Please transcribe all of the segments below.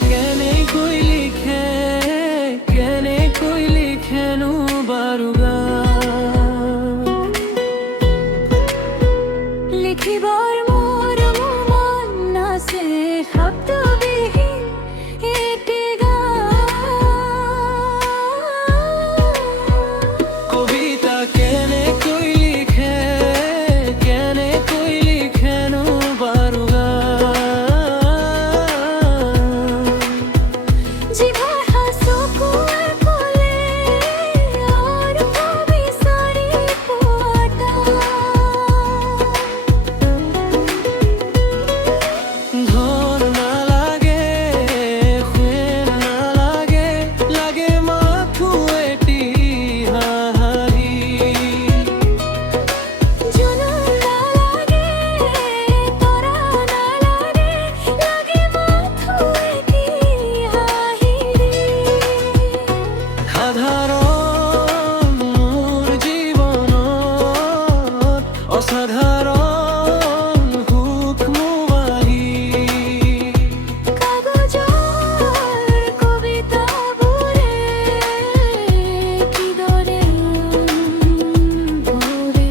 কেনে কই লিখে নো বাৰুগা লিখিবৰ মোৰ মন আছে শব্দবিহীন এটি গান কবিতা কেনে কই লিখে নো বাৰুগা জিভাৰ হাঁচুকুৱে ক'লে অৰ্থ বিচাৰি পোৱাটা ধন নালাগে শুন নালাগে লাগে মাথো এটি হাঁহি জুনুন নালাগে তৰা নালাগে লাগে মাথো এটি হাঁহিৰে সাধাৰণ মোৰ জীৱনত অসাধাৰণ সুখ মোবাহি কাগজৰ কবিতাবোৰে কিদৰে ভৰে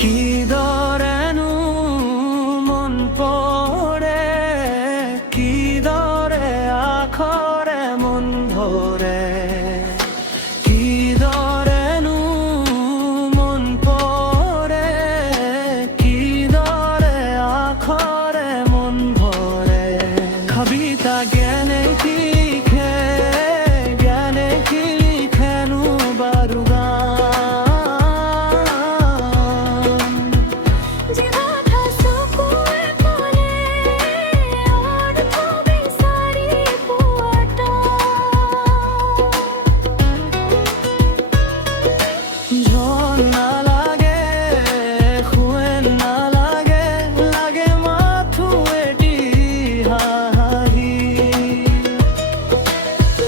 কিদৰেনো মন পৰে কিদৰে আখৰে মন ধৰে কিদৰেনো মন পৰে কিদৰে আখৰে মন ভৰে কবিতা জ্ঞানে কি লিখে নো বাৰুগা জিভাৰ হাঁচুকুৱে ক'লে অৰ্থ বিচাৰি পোৱাটা ধন নালাগে শুন নালাগে লাগে মাথো এটি হাঁহি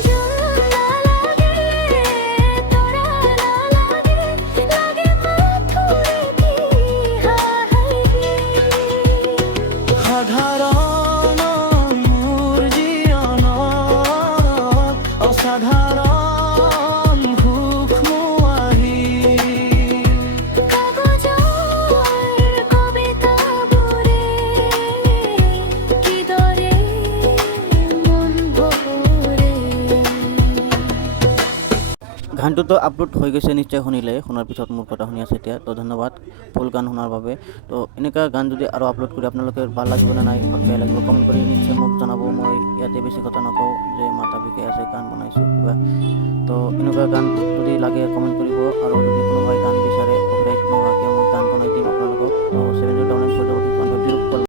জুনুন নালাগে তৰা নালাগে লাগে মাথো এটি হাঁহিৰে সাধাৰণ মোৰ জীৱনত অসাধাৰণ সুখ মোৱাহি কাগজৰ কবিতাবোৰে কিদৰে মন ভৰে গানটোতো আপলোড হৈ গৈছে, নিশ্চয় শুনিলে। শুনাৰ পিছত মোৰ কথা শুনি আছে এতিয়া, তো ধন্যবাদ ফুল গান শুনাৰ বাবে। তো এনেকুৱা গান যদি আৰু আপলোড কৰি আপোনালোকে ভাল লাগিব নে নাই বা বেয়া লাগিব কমেণ্ট কৰি নিশ্চয় মোক জনাব। মই ইয়াতে বেছি কথা নকওঁ যে মাথা বিষাই আছে গান বনাইছোঁ কিবা। তো এনেকুৱা গান যদি লাগে কমেণ্ট কৰিব, আৰু যদি কোনোবাই গান বিচাৰে কপিৰাইট নোহোৱাকৈ মই গান বনাই দিম আপোনালোকক। তো 7